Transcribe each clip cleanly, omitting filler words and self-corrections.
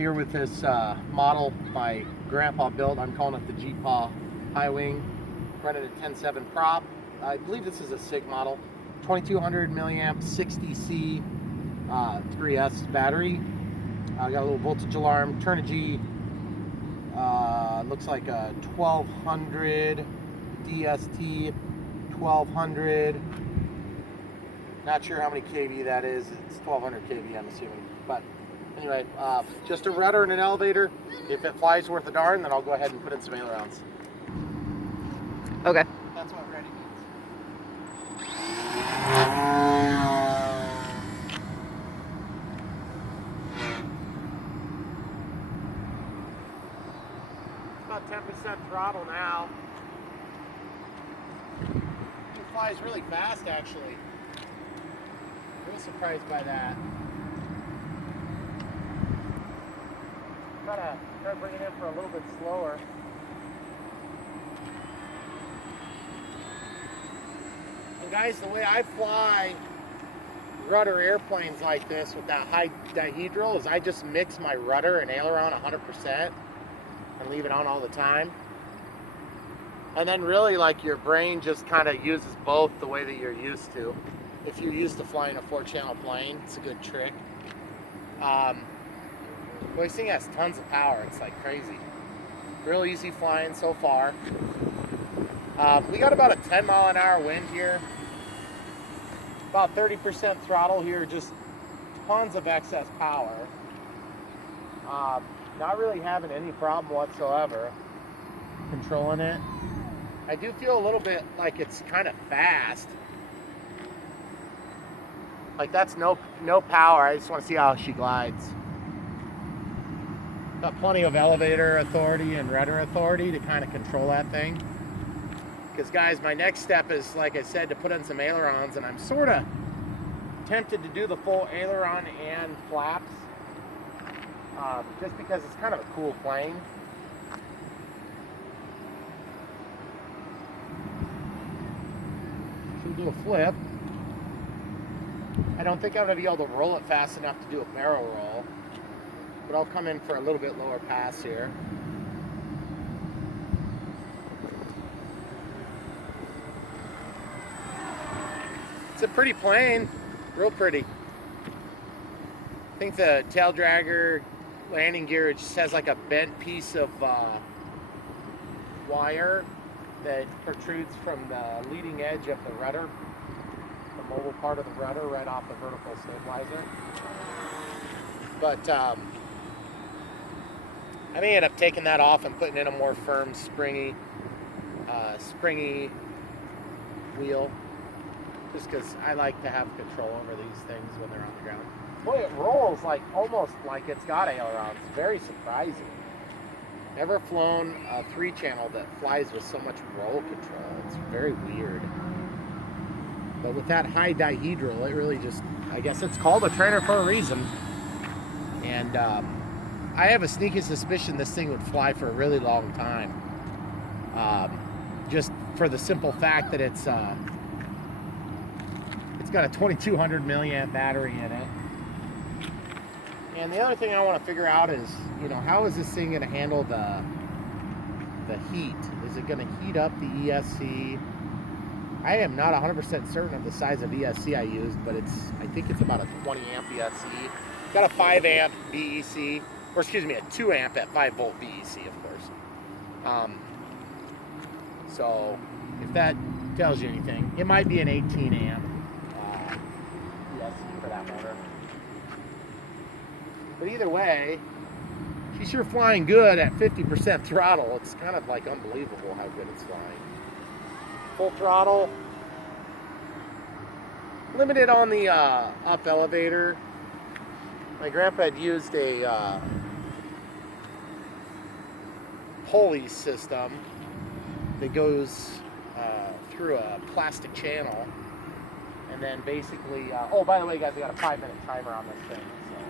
here with this model my grandpa built. I'm calling it the G-Paw High Wing. Running a 10.7 prop. I believe this is a Sig model. 2200 milliamp 60C 3S battery. Got a little voltage alarm. Turnigy. Looks like a 1200 DST 1200. Not sure how many kV that is. It's 1200 kV, I'm assuming. But anyway, just a rudder and an elevator. If it flies worth a darn, then I'll go ahead and put in some ailerons. Okay. That's what ready means. It's about 10% throttle now. It flies really fast, actually. Real surprised by that. Try to bring it in for a little bit slower. And guys, the way I fly rudder airplanes like this with that high dihedral is I just mix my rudder and aileron 100% and leave it on all the time. And then really, like, your brain just kind of uses both the way that you're used to. If you're used to flying a 4-channel plane, it's a good trick. Well, this thing has tons of power. It's like crazy. Real easy flying so far. We got about a 10-mile-an-hour wind here. About 30% throttle here, just tons of excess power. Not really having any problem whatsoever controlling it. I do feel a little bit like it's kind of fast. Like that's no power. I just want to see how she glides. Got plenty of elevator authority and rudder authority to kind of control that thing. Because guys, my next step is, like I said, to put in some ailerons, and I'm sort of tempted to do the full aileron and flaps, just because it's kind of a cool plane. So we'll do a flip. I don't think I'm going to be able to roll it fast enough to do a barrel roll, but I'll come in for a little bit lower pass here. It's a pretty plane, real pretty. I think the tail dragger landing gear just has like a bent piece of wire that protrudes from the leading edge of the rudder, the mobile part of the rudder right off the vertical stabilizer. But I may end up taking that off and putting in a more firm, springy wheel. Just because I like to have control over these things when they're on the ground. Boy, it rolls like almost like it's got ailerons. Very surprising. Never flown a 3-channel that flies with so much roll control. It's very weird. But with that high dihedral, it really just, I guess it's called a trainer for a reason. And I have a sneaky suspicion this thing would fly for a really long time. Just for the simple fact that it's got a 2200 milliamp battery in it. And the other thing I want to figure out is, you know, how is this thing going to handle the heat? Is it going to heat up the ESC? I am not 100% certain of the size of ESC I used, but I think it's about a 20 amp ESC. Got a 5 amp BEC, or excuse me, a 2 amp at 5 volt BEC, of course. So if that tells you anything, it might be an 18 amp. For that motor. But either way, she's sure flying good at 50% throttle. It's kind of like unbelievable how good it's flying. Full throttle. Limited on the up elevator. My grandpa had used a pulley system that goes through a plastic channel. And then basically, oh, by the way, guys, we got a 5-minute timer on this thing. So.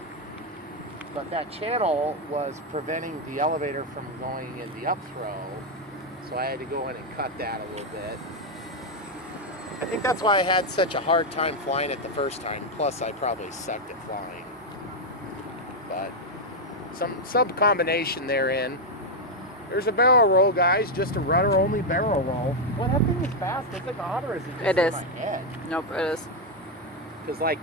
But that channel was preventing the elevator from going in the upthrow. So I had to go in and cut that a little bit. I think that's why I had such a hard time flying it the first time. Plus, I probably sucked at flying. But some combination therein. There's a barrel roll, guys, just a rudder only barrel roll. Well, that thing is fast. It's like 100, or is it just It in is. my head? Nope, it is. Because like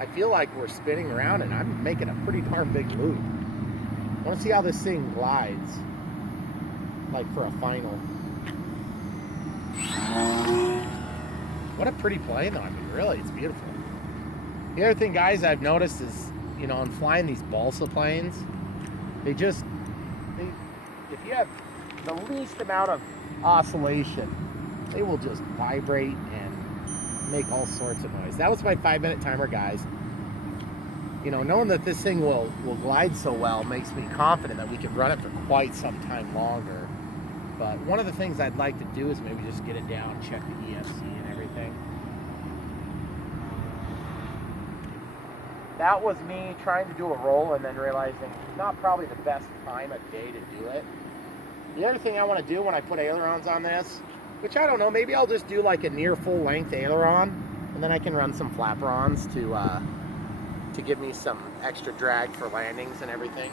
I feel like we're spinning around and I'm making a pretty darn big loop. I want to see how this thing glides, like for a final. What a pretty plane, though. I mean, really, it's beautiful. The other thing, guys, I've noticed is, you know, in flying these balsa planes, if you have the least amount of oscillation, they will just vibrate and make all sorts of noise. That was my 5-minute timer, guys. You know, knowing that this thing will glide so well makes me confident that we can run it for quite some time longer. But one of the things I'd like to do is maybe just get it down, check the EFC and everything. That was me trying to do a roll and then realizing not probably the best time of day to do it. The other thing I want to do when I put ailerons on this, which I don't know, maybe I'll just do like a near full length aileron, and then I can run some flaperons to give me some extra drag for landings and everything.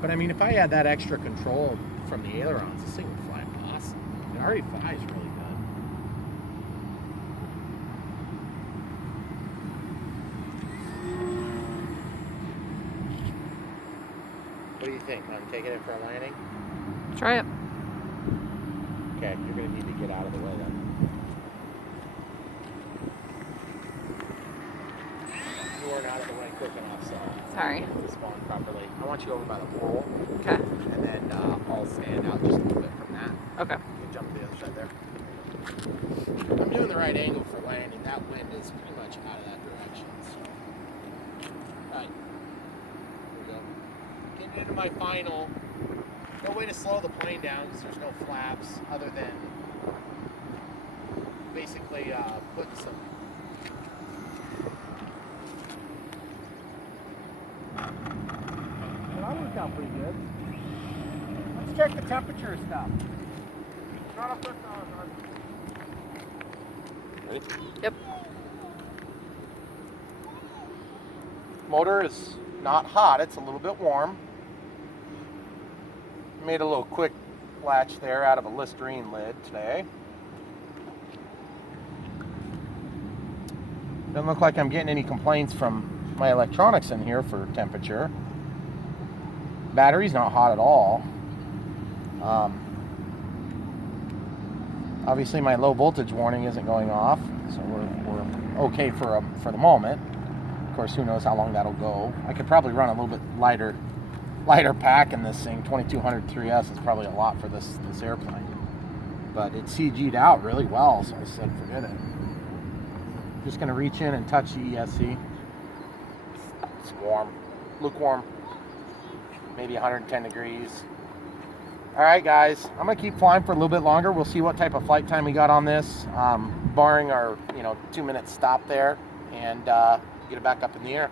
But I mean, if I had that extra control from the ailerons, this thing would fly awesome. It already flies really good. What do you think? I'm taking it for a landing? Try it. Okay, you're going to need to get out of the way then. You weren't out of the way quick enough, so Sorry. to spawn properly. I want you over by the pole. Okay. And then I'll stand out just a little bit from that. Okay. You can jump to the other side there. I'm doing the right angle for landing. That wind is pretty much out of that direction. So. Right. Here we go. Getting into my final. No way to slow the plane down because there's no flaps other than basically putting some. Well, that worked out pretty good. Let's check the temperature stuff. Not up with Ready? Yep. Motor is not hot, it's a little bit warm. Made a little quick latch there out of a Listerine lid today. Doesn't look like I'm getting any complaints from my electronics in here for temperature. Battery's not hot at all. Obviously my low voltage warning isn't going off, so we're okay for the moment. Of course, who knows how long that'll go. I could probably run a little bit lighter pack in this thing. 2200 3S is probably a lot for this airplane, but it CG'd out really well, so I said forget it. Just gonna reach in and touch the ESC. It's warm, lukewarm, maybe 110 degrees. All right, guys, I'm gonna keep flying for a little bit longer. We'll see what type of flight time we got on this, barring our 2-minute stop there, and get it back up in the air.